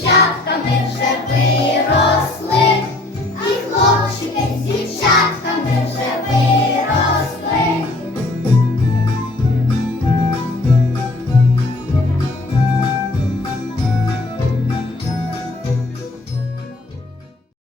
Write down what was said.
deixar também.